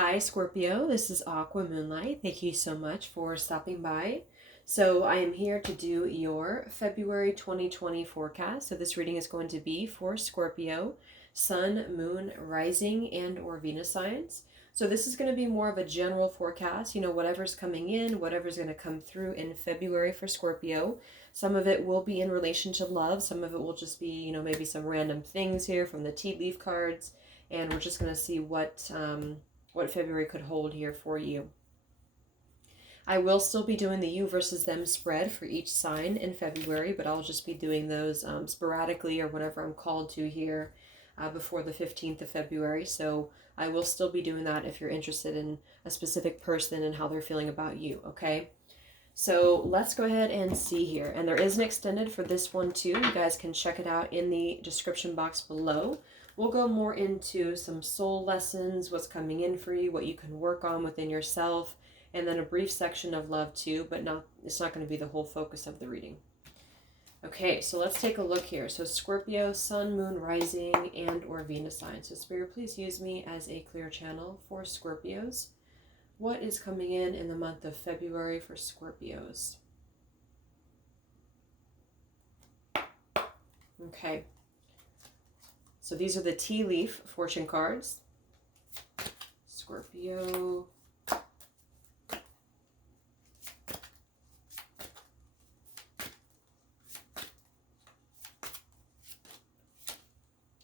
Hi, Scorpio. This is Aqua Moonlight. Thank you so much for stopping by. So, I am here to do your February 2020 forecast. So, this reading is going to be for Scorpio, Sun, Moon, Rising, and or Venus signs. So, this is going to be more of a general forecast, whatever's coming in, whatever's going to come through in February for Scorpio. Some of it will be in relation to love, some of it will just be, maybe some random things here from the tea leaf cards. And we're just going to see what February could hold here for you. I will still be doing the you versus them spread for each sign in February, but I'll just be doing those sporadically or whatever I'm called to here before the 15th of February. So I will still be doing that if you're interested in a specific person and how they're feeling about you, okay? So let's go ahead and see here. And there is an extended for this one too. You guys can check it out in the description box below. We'll go more into some soul lessons, what's coming in for you, what you can work on within yourself, and then a brief section of love too, but it's not going to be the whole focus of the reading. Okay, so let's take a look here. So Scorpio, Sun, Moon, Rising, and or Venus sign. So Spirit, please use me as a clear channel for Scorpios. What is coming in the month of February for Scorpios? Okay. So these are the tea leaf fortune cards. Scorpio.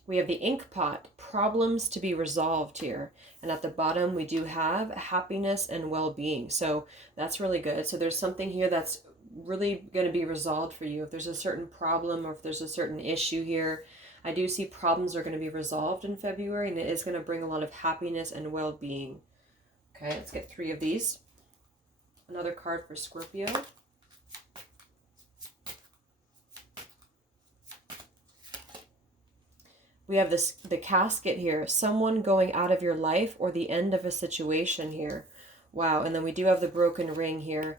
We have the ink pot, problems to be resolved here. And at the bottom, we do have happiness and well-being. So that's really good. So there's something here that's really going to be resolved for you. If there's a certain problem or if there's a certain issue here, I do see problems are going to be resolved in February, and it is going to bring a lot of happiness and well-being. Okay, let's get 3 of these. Another card for Scorpio. We have the casket here. Someone going out of your life or the end of a situation here. Wow, and then we do have the broken ring here.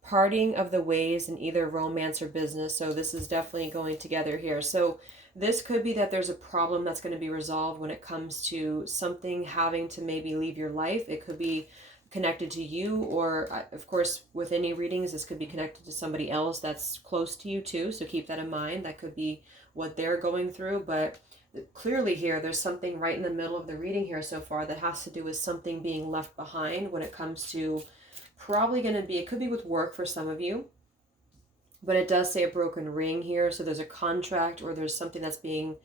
Parting of the ways in either romance or business. So this is definitely going together here. So this could be that there's a problem that's going to be resolved when it comes to something having to maybe leave your life. It could be connected to you, or of course with any readings this could be connected to somebody else that's close to you too, so keep that in mind. That could be what they're going through, but clearly here there's something right in the middle of the reading here so far that has to do with something being left behind when it comes to probably going to be, it could be with work for some of you, but it does say a broken ring here. So there's a contract or there's something that's being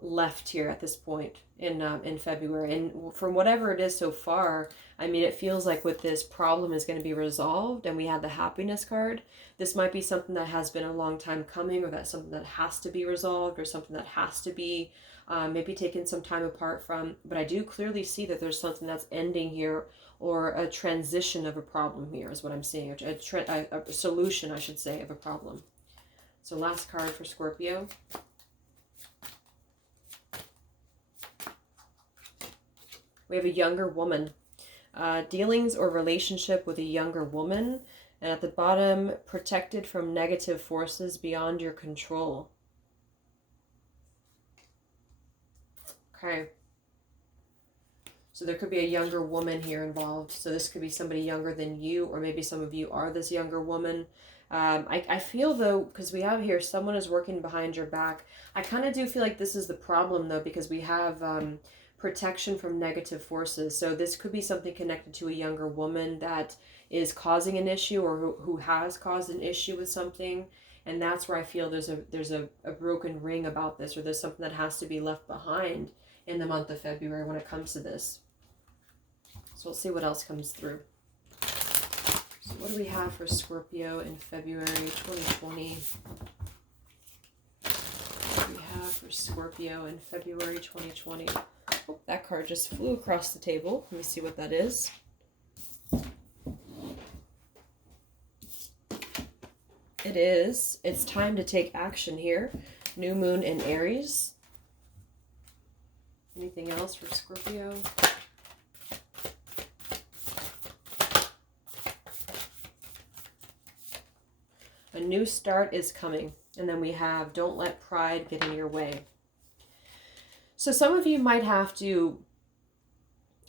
left here at this point in February. And from whatever it is so far, I mean, it feels like with this problem is going to be resolved, and we have the happiness card. This might be something that has been a long time coming, or that's something that has to be resolved, or something that has to be maybe taken some time apart from. But I do clearly see that there's something that's ending here, or a transition of a problem here is what I'm seeing, a solution, I should say, of a problem. So last card for Scorpio. We have a younger woman. Dealings or relationship with a younger woman. And at the bottom, protected from negative forces beyond your control. Okay. So there could be a younger woman here involved. So this could be somebody younger than you, or maybe some of you are this younger woman. I feel though, because we have here, someone is working behind your back. I kind of do feel like this is the problem though, because we have protection from negative forces. So this could be something connected to a younger woman that is causing an issue, or who has caused an issue with something. And that's where I feel there's a broken ring about this, or there's something that has to be left behind in the month of February when it comes to this. So we'll see what else comes through. So what do we have for Scorpio in February 2020? What do we have for Scorpio in February 2020? Oh, that card just flew across the table. Let me see what that is. It is. It's time to take action here. New moon in Aries. Anything else for Scorpio? A new start is coming. And then we have don't let pride get in your way. So some of you might have to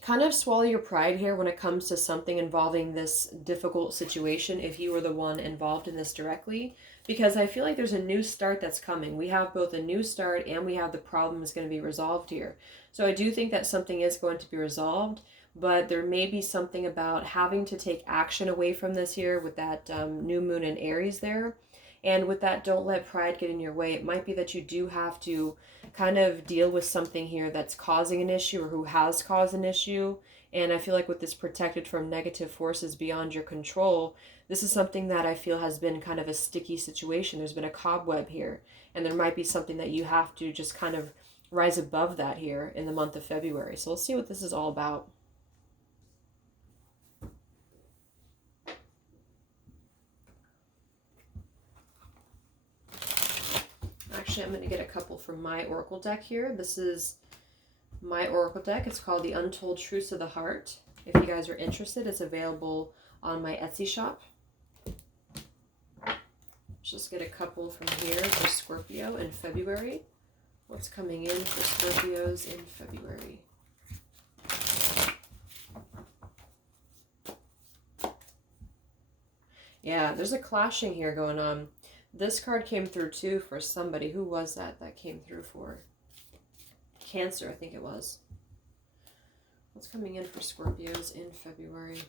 kind of swallow your pride here when it comes to something involving this difficult situation if you were the one involved in this directly, because I feel like there's a new start that's coming. We have both a new start and we have the problem is going to be resolved here. So I do think that something is going to be resolved, but there may be something about having to take action away from this here with that new moon in Aries there. And with that, don't let pride get in your way. It might be that you do have to kind of deal with something here that's causing an issue or who has caused an issue. And I feel like with this protected from negative forces beyond your control, this is something that I feel has been kind of a sticky situation. There's been a cobweb here, and there might be something that you have to just kind of rise above that here in the month of February. So let's see what this is all about. Actually, I'm going to get a couple from my Oracle deck here. This is my Oracle deck. It's called the Untold Truths of the Heart. If you guys are interested, it's available on my Etsy shop. Let's just get a couple from here for Scorpio in February. What's coming in for Scorpios in February? Yeah, there's a clashing here going on. This card came through too for somebody. Who was that came through for? Cancer, I think it was. What's coming in for Scorpios in February?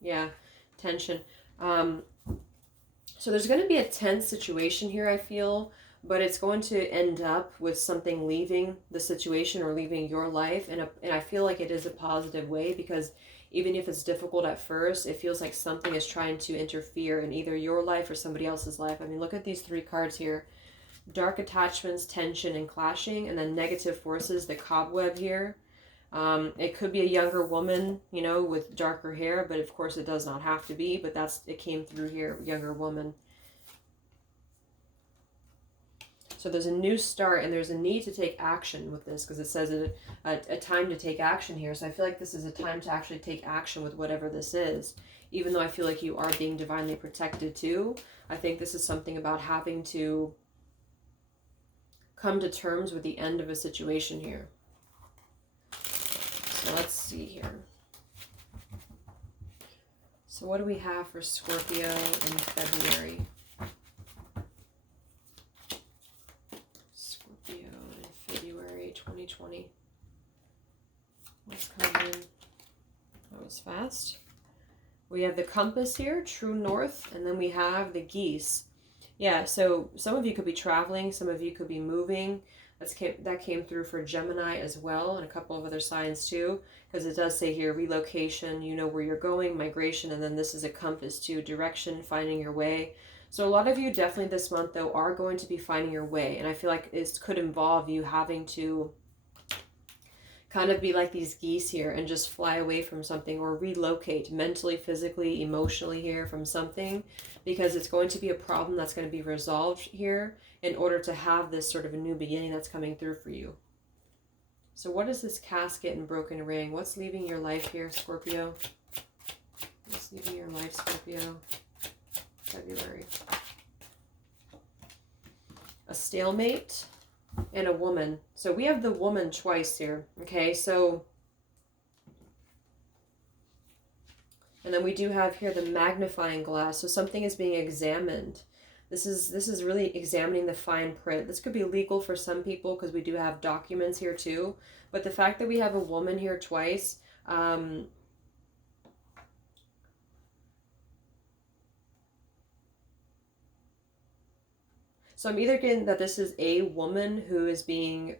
Yeah, tension. So there's going to be a tense situation here, I feel, but it's going to end up with something leaving the situation or leaving your life. And I feel like it is a positive way, because even if it's difficult at first, it feels like something is trying to interfere in either your life or somebody else's life. I mean, look at these three cards here. Dark attachments, tension, and clashing, and then negative forces, the cobweb here. It could be a younger woman, you know, with darker hair, but of course it does not have to be, but it came through here, younger woman. So there's a new start, and there's a need to take action with this, because it says a time to take action here. So I feel like this is a time to actually take action with whatever this is. Even though I feel like you are being divinely protected too, I think this is something about having to come to terms with the end of a situation here. So let's see here. So what do we have for Scorpio in February? Scorpio in February 2020. What's coming in? That was fast. We have the compass here, true north, and then we have the geese. Yeah, so some of you could be traveling, some of you could be moving. That came through for Gemini as well, and a couple of other signs too, because it does say here relocation, you know where you're going, migration, and then this is a compass too, direction, finding your way. So a lot of you definitely this month though are going to be finding your way, and I feel like it could involve you having to kind of be like these geese here and just fly away from something, or relocate mentally, physically, emotionally here from something, because it's going to be a problem that's going to be resolved here in order to have this sort of a new beginning that's coming through for you. So what is this casket and broken ring? What's leaving your life here, Scorpio? What's leaving your life, Scorpio? February. A stalemate and a woman. So we have the woman twice here. Okay, so and then we do have here the magnifying glass. So something is being examined. This is really examining the fine print. This could be legal for some people because we do have documents here too. But the fact that we have a woman here twice, so I'm either getting that this is a woman who is being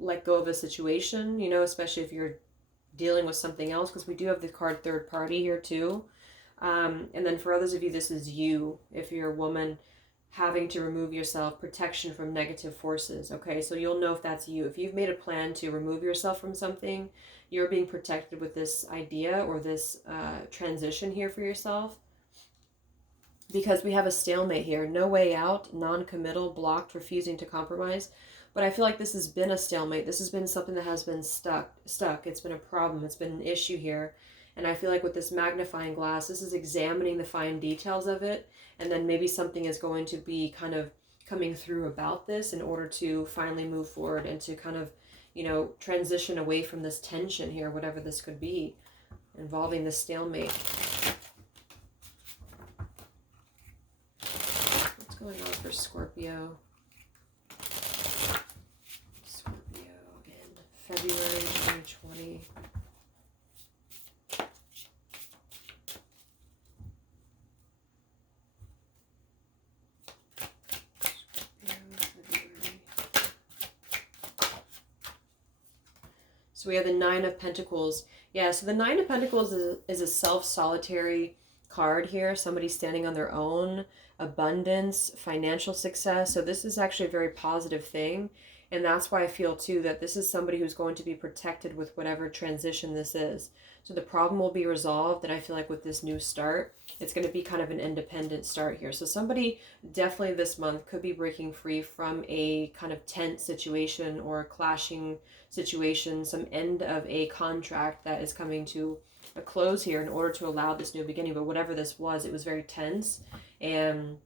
let go of a situation, you know, especially if you're dealing with something else, because we do have the card third party here too. And then for others of you, this is you, if you're a woman having to remove yourself, protection from negative forces. Okay, so you'll know if that's you. If you've made a plan to remove yourself from something, you're being protected with this idea or this transition here for yourself. Because we have a stalemate here, no way out, non-committal, blocked, refusing to compromise. But I feel like this has been a stalemate. This has been something that has been stuck. It's been a problem. It's been an issue here. And I feel like with this magnifying glass, this is examining the fine details of it. And then maybe something is going to be kind of coming through about this in order to finally move forward and to kind of, you know, transition away from this tension here, whatever this could be, involving the stalemate. What's going on for Scorpio? Scorpio in February 2020. So we have the Nine of Pentacles. Yeah, so the Nine of Pentacles is a self-solitary card here. Somebody standing on their own, abundance, financial success. So this is actually a very positive thing. And that's why I feel too that this is somebody who's going to be protected with whatever transition this is. So the problem will be resolved. And I feel like with this new start, it's going to be kind of an independent start here. So somebody definitely this month could be breaking free from a kind of tense situation or clashing situation, some end of a contract that is coming to a close here in order to allow this new beginning. But whatever this was, it was very tense, and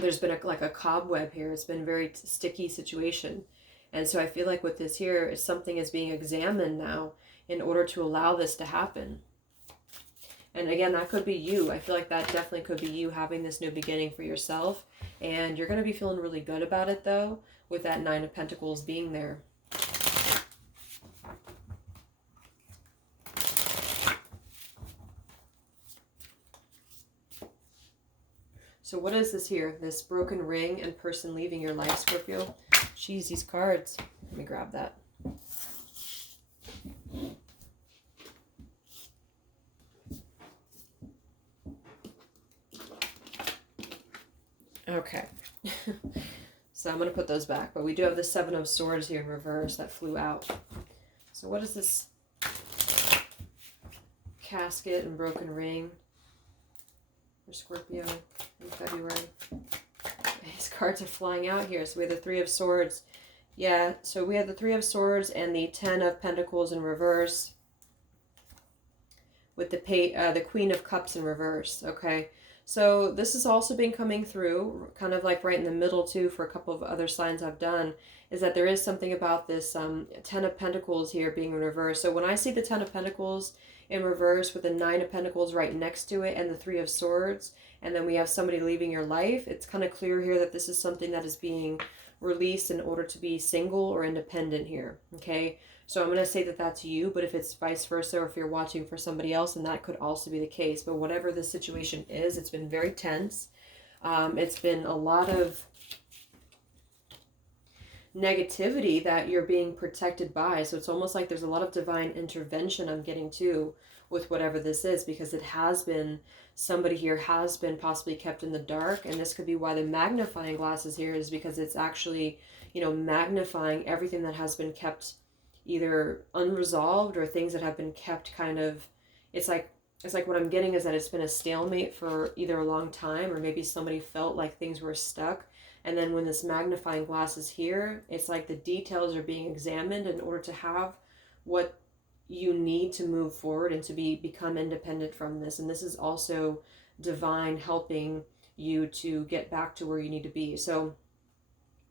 there's been like a cobweb here. It's been a very sticky situation. And so I feel like with this here, something is being examined now in order to allow this to happen. And again, that could be you. I feel like that definitely could be you having this new beginning for yourself. And you're going to be feeling really good about it though, with that Nine of Pentacles being there. So what is this here? This broken ring and person leaving your life, Scorpio? Jeez, these cards. Let me grab that. Okay. So I'm going to put those back. But we do have the Seven of Swords here in reverse that flew out. So what is this? Casket and broken ring for Scorpio in February. These cards are flying out here. So we have the Three of Swords. Yeah, so we have the Three of Swords and the Ten of Pentacles in reverse, with the Queen of Cups in reverse. Okay, so this has also been coming through kind of like right in the middle too for a couple of other signs I've done, is that there is something about this Ten of Pentacles here being in reverse. So when I see the Ten of Pentacles in reverse with the Nine of Pentacles right next to it and the Three of Swords, and then we have somebody leaving your life, it's kind of clear here that this is something that is being released in order to be single or independent here. Okay, so I'm going to say that that's you, but if it's vice versa, or if you're watching for somebody else, then that could also be the case. But whatever the situation is, it's been very tense. It's been a lot of negativity that you're being protected by. So it's almost like there's a lot of divine intervention I'm getting to with whatever this is, because it has been, somebody here has been possibly kept in the dark. And this could be why the magnifying glass is here, is because it's actually, you know, magnifying everything that has been kept either unresolved or things that have been kept kind of, it's like what I'm getting is that it's been a stalemate for either a long time, or maybe somebody felt like things were stuck. And then when this magnifying glass is here, it's like the details are being examined in order to have what you need to move forward and to become independent from this. And this is also divine helping you to get back to where you need to be. So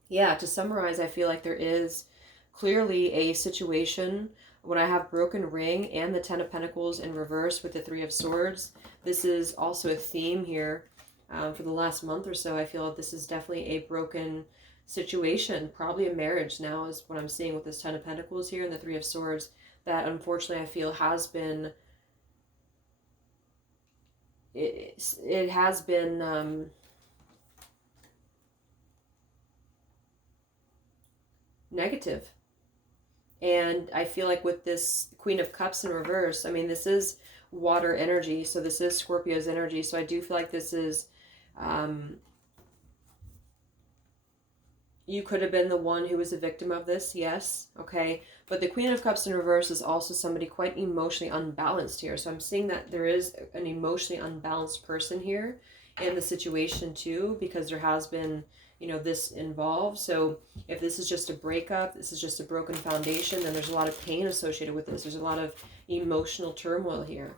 yeah, to summarize, I feel like there is clearly a situation when I have broken ring and the Ten of Pentacles in reverse with the Three of Swords. This is also a theme here for the last month or so. I feel like this is definitely a broken situation, probably a marriage now is what I'm seeing with this Ten of Pentacles here and the Three of Swords, that unfortunately I feel has been, it has been negative. And I feel like with this Queen of Cups in reverse, I mean, this is water energy, so this is Scorpio's energy, so I do feel like this is, you could have been the one who was a victim of this, yes, okay, but the Queen of Cups in reverse is also somebody quite emotionally unbalanced here, so I'm seeing that there is an emotionally unbalanced person here in the situation too, because there has been, you know, this involved. So if this is just a breakup, this is just a broken foundation, then there's a lot of pain associated with this. There's a lot of emotional turmoil here.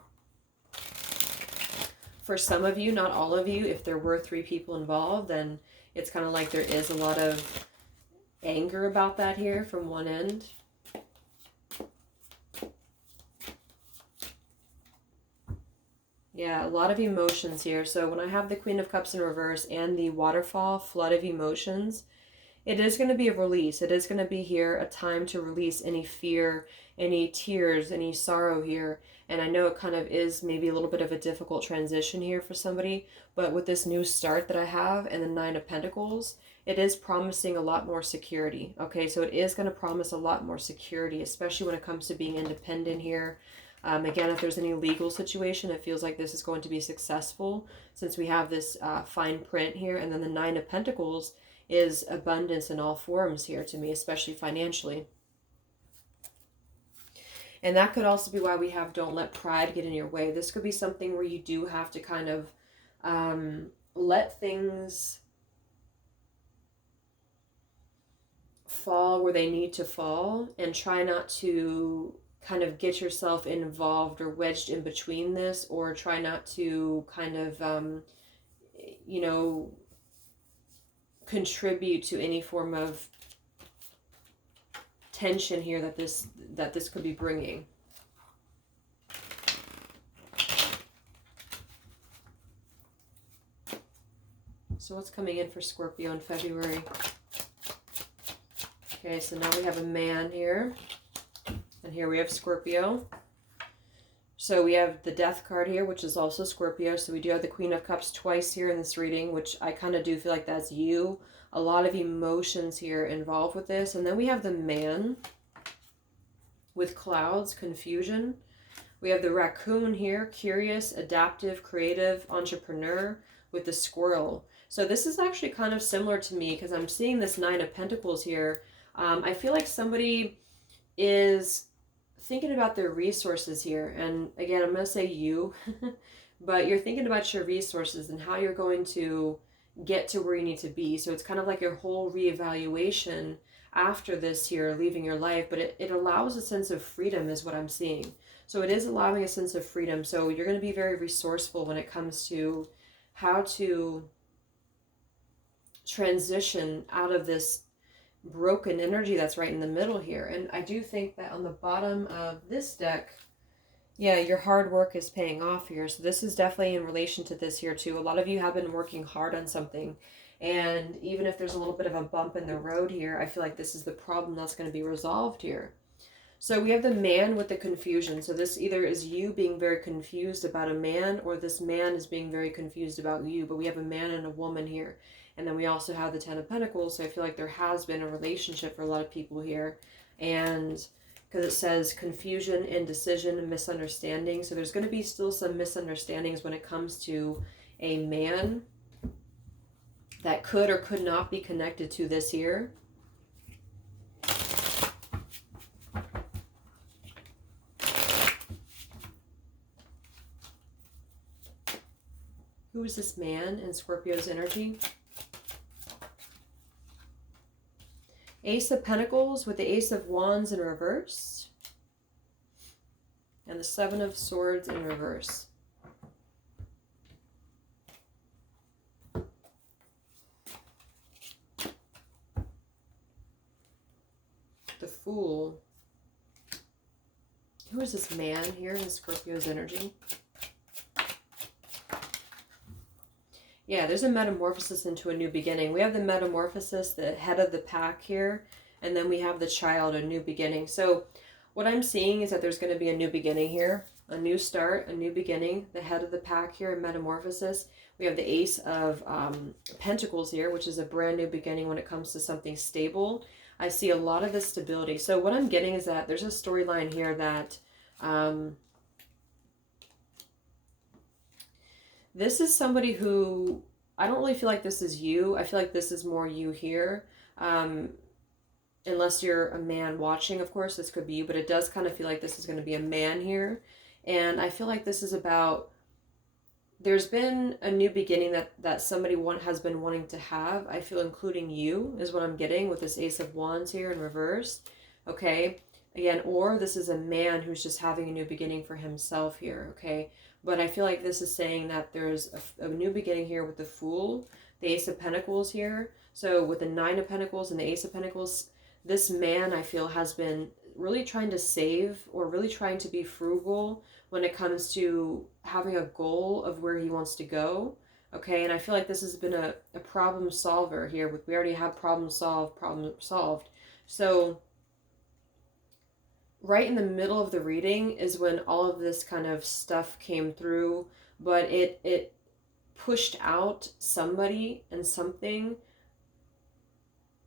For some of you, not all of you, if there were 3 people involved, then It's kind of like there is a lot of anger about that here from one end. Yeah, a lot of emotions here. So when I have the Queen of Cups in reverse and the waterfall, flood of emotions, it is going to be a release. It is going to be here a time to release any fear, any tears, any sorrow here. And I know it kind of is maybe a little bit of a difficult transition here for somebody, but with this new start that I have and the Nine of Pentacles, it is promising a lot more security. Okay, so it is going to promise a lot more security, especially when it comes to being independent here. Again, if there's any legal situation, it feels like this is going to be successful since we have this fine print here. And then the Nine of Pentacles is abundance in all forms here to me, especially financially. And that could also be why we have don't let pride get in your way. This could be something where you do have to kind of let things fall where they need to fall and try not to kind of get yourself involved or wedged in between this, or try not to kind of, you know, contribute to any form of tension here that this could be bringing. So what's coming in for Scorpio in February? Okay, so now we have a man here. And here we have Scorpio. So we have the Death card here, which is also Scorpio. So we do have the Queen of Cups twice here in this reading, which I kind of do feel like that's you. A lot of emotions here involved with this. And then we have the Man with clouds, confusion. We have the Raccoon here, curious, adaptive, creative, entrepreneur, with the Squirrel. So this is actually kind of similar to me because I'm seeing this Nine of Pentacles here. I feel like somebody is thinking about their resources here. And again, I'm going to say you, but you're thinking about your resources and how you're going to get to where you need to be. So it's kind of like your whole reevaluation after this here, leaving your life, but it allows a sense of freedom is what I'm seeing. So it is allowing a sense of freedom. So you're going to be very resourceful when it comes to how to transition out of this broken energy that's right in the middle here. And I do think that on the bottom of this deck, yeah, your hard work is paying off here. So this is definitely in relation to this here too. A lot of you have been working hard on something, and even if there's a little bit of a bump in the road here, I feel like this is the problem that's going to be resolved here. So we have the Man with the confusion. So this either is you being very confused about a man, or this man is being very confused about you. But we have a man and a woman here. And then we also have the Ten of Pentacles. So I feel like there has been a relationship for a lot of people here. And because it says confusion, indecision, and misunderstanding. So there's going to be still some misunderstandings when it comes to a man that could or could not be connected to this here. Who is this man in Scorpio's energy? Ace of Pentacles with the Ace of Wands in reverse. And the Seven of Swords in reverse. The Fool. Who is this man here in Scorpio's energy? Yeah, there's a metamorphosis into a new beginning. We have the metamorphosis, the head of the pack here, and then we have the Child, a new beginning. So what I'm seeing is that there's going to be a new beginning here, a new start, a new beginning, the head of the pack here, metamorphosis. We have the Ace of Pentacles here, which is a brand new beginning when it comes to something stable. I see a lot of this stability. So what I'm getting is that there's a storyline here that this is somebody who, I don't really feel like this is you. I feel like this is more you here. Unless you're a man watching, of course, this could be you, but it does kind of feel like this is going to be a man here. And I feel like this is about, there's been a new beginning that somebody has been wanting to have. I feel including you is what I'm getting with this Ace of Wands here in reverse. Okay. Again, or this is a man who's just having a new beginning for himself here. Okay. But I feel like this is saying that there's a new beginning here with the Fool. the Ace of Pentacles here. So with the Nine of Pentacles and the Ace of Pentacles, this man, I feel, has been really trying to save or really trying to be frugal when it comes to having a goal of where he wants to go. Okay, and I feel like this has been a problem solver here. We already have problem solved. So right in the middle of the reading is when all of this kind of stuff came through, but it pushed out somebody and something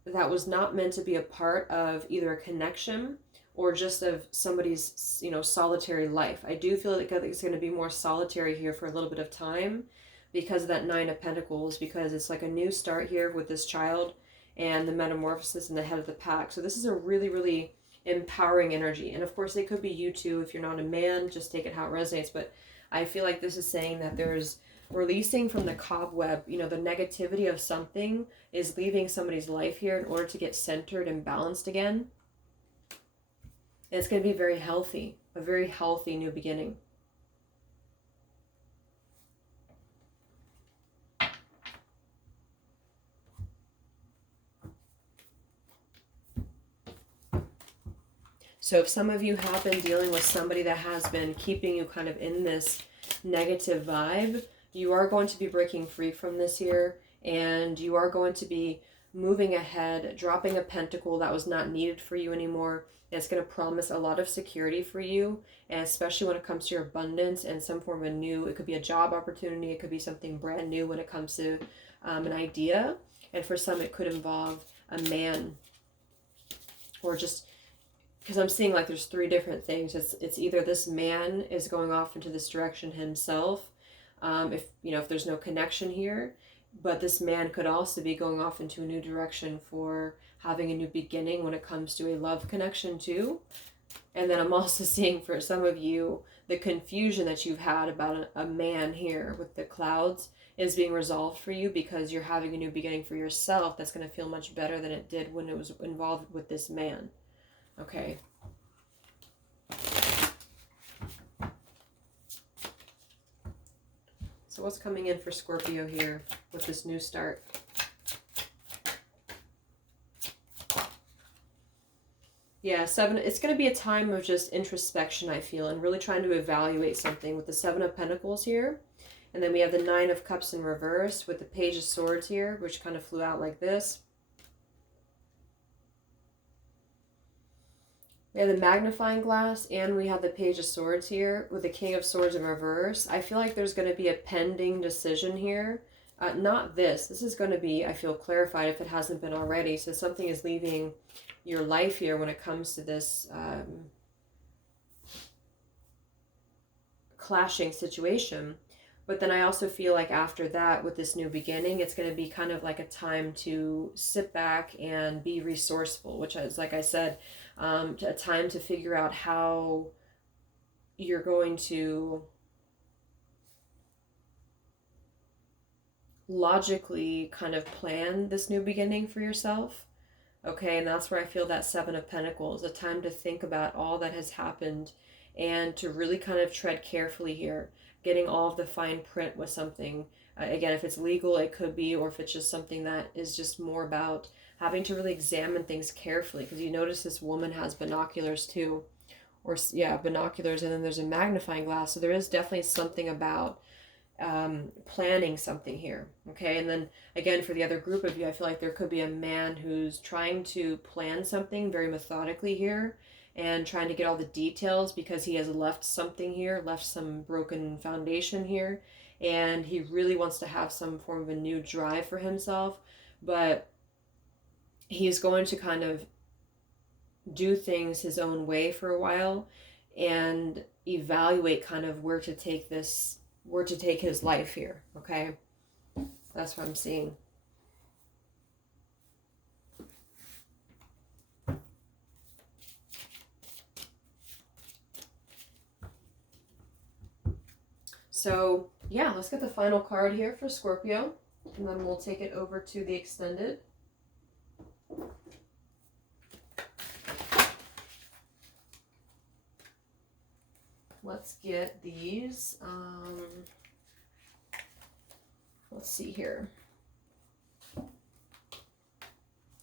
that was not meant to be a part of either a connection or just of somebody's, you know, solitary life. I do feel like it's going to be more solitary here for a little bit of time because of that Nine of Pentacles, because it's like a new start here with this child and the metamorphosis and the head of the pack. So this is a really, really empowering energy. And of course, it could be you too. If you're not a man, just take it how it resonates. But I feel like this is saying that there's releasing from the cobweb, you know, the negativity of something is leaving somebody's life here in order to get centered and balanced again. And it's going to be very healthy, a very healthy new beginning. So if some of you have been dealing with somebody that has been keeping you kind of in this negative vibe, you are going to be breaking free from this here, and you are going to be moving ahead, dropping a pentacle that was not needed for you anymore. And it's going to promise a lot of security for you, and especially when it comes to your abundance and some form of new, it could be a job opportunity, it could be something brand new when it comes to an idea. And for some, it could involve a man, or just, because I'm seeing like there's three different things. It's either this man is going off into this direction himself, if you know, if there's no connection here, but this man could also be going off into a new direction for having a new beginning when it comes to a love connection too. And then I'm also seeing for some of you, the confusion that you've had about a man here with the clouds is being resolved for you because you're having a new beginning for yourself that's going to feel much better than it did when it was involved with this man. Okay. So what's coming in for Scorpio here with this new start? Yeah, seven, it's going to be a time of just introspection, I feel, and really trying to evaluate something with the Seven of Pentacles here. And then we have the Nine of Cups in reverse with the Page of Swords here, which kind of flew out like this. We have the magnifying glass, and we have the Page of Swords here with the King of Swords in reverse. I feel like there's going to be a pending decision here. Not this. This is going to be, I feel, clarified if it hasn't been already. So something is leaving your life here when it comes to this clashing situation. But then I also feel like after that, with this new beginning, it's going to be kind of like a time to sit back and be resourceful, which is, like I said, a time to figure out how you're going to logically kind of plan this new beginning for yourself. Okay, and that's where I feel that Seven of Pentacles, a time to think about all that has happened and to really kind of tread carefully here, getting all of the fine print with something. Again, if it's legal, it could be, or if it's just something that is just more about having to really examine things carefully, because you notice this woman has binoculars too, or yeah, binoculars, and then there's a magnifying glass. So there is definitely something about planning something here. Okay, and then again, for the other group of you, I feel like there could be a man who's trying to plan something very methodically here and trying to get all the details because he has left something here, left some broken foundation here, and he really wants to have some form of a new drive for himself, but he's going to kind of do things his own way for a while and evaluate kind of where to take this, where to take his life here. Okay, that's what I'm seeing. So yeah, let's get the final card here for Scorpio, and then we'll take it over to the extended. Let's get these. Let's see here.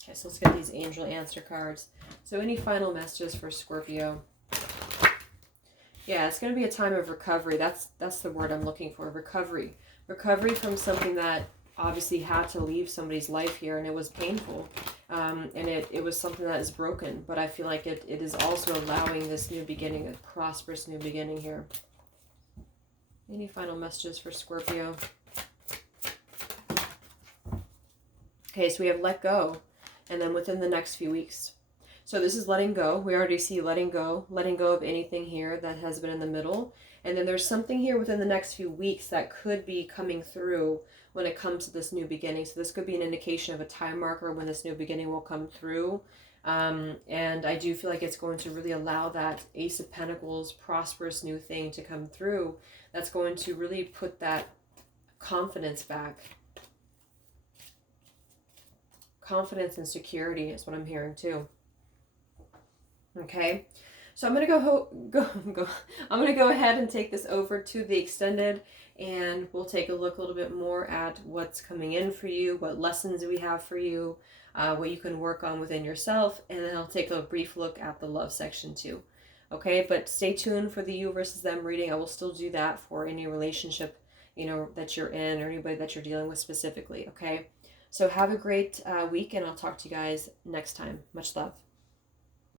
Okay, so let's get these angel answer cards. So any final messages for Scorpio? Yeah, it's going to be a time of recovery. That's the word I'm looking for. Recovery. Recovery from something that obviously had to leave somebody's life here, and it was painful. And it was something that is broken. But I feel like it is also allowing this new beginning, a prosperous new beginning here. Any final messages for Scorpio? Okay, so we have let go. And then within the next few weeks. So this is letting go. We already see letting go of anything here that has been in the middle. And then there's something here within the next few weeks that could be coming through when it comes to this new beginning. So this could be an indication of a time marker when this new beginning will come through. And I do feel like it's going to really allow that Ace of Pentacles prosperous new thing to come through. That's going to really put that confidence back. Confidence and security is what I'm hearing too. Okay, so I'm gonna I'm gonna go ahead and take this over to the extended, and we'll take a look a little bit more at what's coming in for you, what lessons we have for you, what you can work on within yourself, and then I'll take a brief look at the love section too. Okay, but stay tuned for the you versus them reading. I will still do that for any relationship, you know, that you're in, or anybody that you're dealing with specifically. Okay, so have a great week, and I'll talk to you guys next time. Much love.